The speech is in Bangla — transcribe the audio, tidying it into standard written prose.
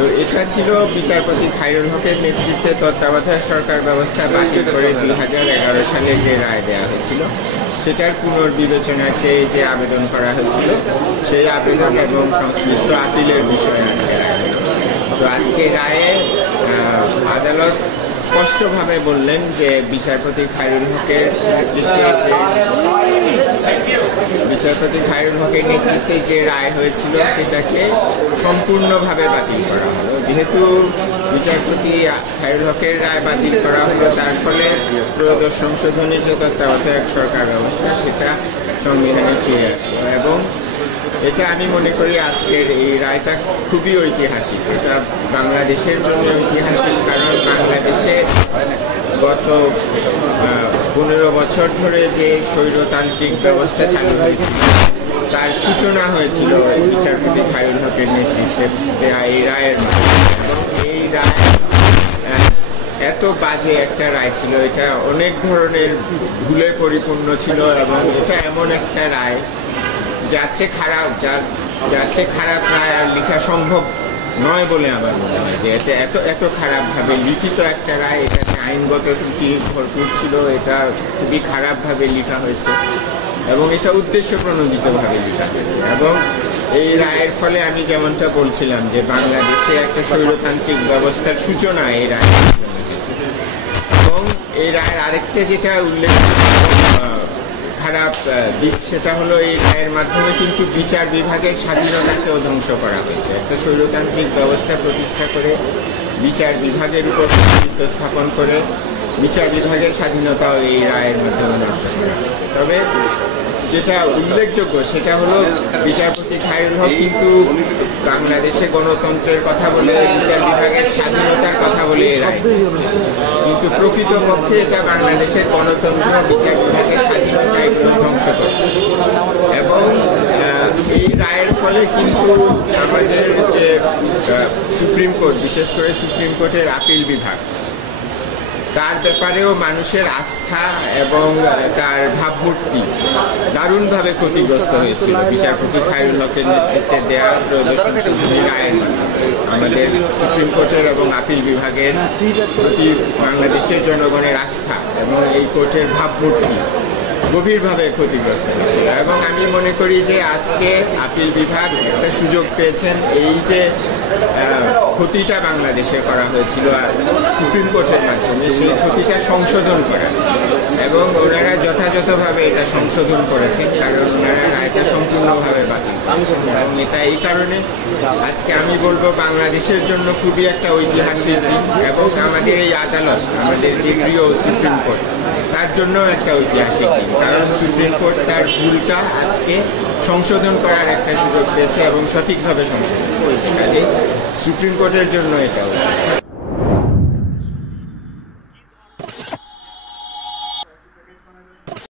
তো এটা ছিল বিচারপতি খায়রুল হকের নেতৃত্বে তত্ত্বাবধায়ক সরকার ব্যবস্থা বাতিল করে 2011 সালে যে রায় দেওয়া হয়েছিল সেটার পুনর্বিবেচনার চেয়ে যে আবেদন করা হয়েছিল সেই আবেদন এবং সংশ্লিষ্ট আপিলের বিষয়ে আজকে রায়। তো আজকে রায়ে আদালত স্পষ্টভাবে বললেন যে বিচারপতি খায়রুল হকের নেতৃত্বে যে রায় হয়েছিল সেটাকে সম্পূর্ণভাবে বাতিল করা হলো। যেহেতু বিচারপতি খায়রুল হকের রায় বাতিল করা হলো, তার ফলে ত্রয়োদশ সংশোধনীর যে তত্ত্বাবধায়ক সরকার ব্যবস্থা সেটা সংবিধানে ফিরে আসলো এবং এটা আমি মনে করি আজকের এই রায়টা খুবই ঐতিহাসিক। এটা বাংলাদেশের জন্য ঐতিহাসিক, কারণ বাংলাদেশে গত 15 বছর ধরে যে স্বৈরতান্ত্রিক ব্যবস্থা চালু হয়েছিল তার সূচনা হয়েছিল বিচারপতি খায়রুল হকের নেতৃত্বে এই রায়ের মাধ্যমে। এবং এই রায় এত বাজে একটা রায় ছিল, এটা অনেক ধরনের ভুলে পরিপূর্ণ ছিল এবং এটা এমন একটা রায় যার চেয়ে খারাপ রায় আর লেখা সম্ভব নয় বলে আমার মনে হয়। যে এত খারাপভাবে লিখিত একটা রায়, এটাতে আইনগত ত্রুটি ভরপুর ছিল, এটা খুবই খারাপভাবে লেখা হয়েছে এবং এটা উদ্দেশ্য প্রণোদিতভাবে লেখা হয়েছে। এবং এই রায়ের ফলে আমি যেমনটা বলছিলাম যে বাংলাদেশে একটা স্বৈরতান্ত্রিক ব্যবস্থার সূচনা এই রায়। এবং এই রায়ের আরেকটা যেটা খারাপ দিক সেটা হলো এই রায়ের মাধ্যমে কিন্তু বিচার বিভাগের স্বাধীনতাকেও ধ্বংস করা হয়েছে। একটা স্বৈরতান্ত্রিক ব্যবস্থা প্রতিষ্ঠা করে বিচার বিভাগের উপর কর্তৃত্ব স্থাপন করে বিচার বিভাগের স্বাধীনতাও এই রায়ের মাধ্যমে নষ্ট করা হয়েছে। তবে যেটা উল্লেখযোগ্য সেটা হলো বিচারপতি খায়রুল হক কিন্তু বাংলাদেশে গণতন্ত্রের কথা বলে, বিচার বিভাগের স্বাধীনতার কথা বলে এই রায়, কিন্তু প্রকৃতপক্ষে এটা বাংলাদেশের গণতন্ত্র, বিচার বিভাগের স্বাধীনতা একদম ধ্বংস করে। এবং এই রায়ের ফলে কিন্তু আমাদের যে সুপ্রিম কোর্ট, বিশেষ করে সুপ্রিম কোর্টের আপিল বিভাগ, তার ব্যাপারেও মানুষের আস্থা এবং তার ভাবমূর্তি দারুণভাবে ক্ষতিগ্রস্ত হয়েছিল বিচারপতি খায়রুল হকের নেতৃত্বে দেওয়া ত্রয়োদশ সংশোধনী রায়ের মাধ্যমে। আমাদের সুপ্রিম কোর্টের এবং আপিল বিভাগের প্রতি বাংলাদেশের জনগণের আস্থা এবং এই কোর্টের ভাবমূর্তি গভীরভাবে ক্ষতিগ্রস্ত হয়েছিল। এবং আমি মনে করি যে আজকে আপিল বিভাগ একটা সুযোগ পেয়েছেন এই যে ক্ষতিটা বাংলাদেশে করা হয়েছিল সুপ্রিম কোর্টের মাধ্যমে, সেই ক্ষতিটা সংশোধন করা। এবং ওনারা যথাযথভাবে এটা সংশোধন করেছেন, কারণ ওনারা রায়টা সম্পূর্ণভাবে বাতিল করেছেন। এবং এটা এই কারণে আজকে আমি বলবো বাংলাদেশের জন্য খুবই একটা ঐতিহাসিক দিন এবং আমাদের এই আদালত, আমাদের যে প্রিয় সুপ্রিম কোর্ট, তার জন্য একটা ঐতিহাসিক দিন। কারণ সুপ্রিম কোর্ট তার ভুলটা আজকে সংশোধন করার একটা সুযোগ পেয়েছে এবং সঠিকভাবে সংশোধন করেছে। সুপ্রিম কোর্টের জন্য এটা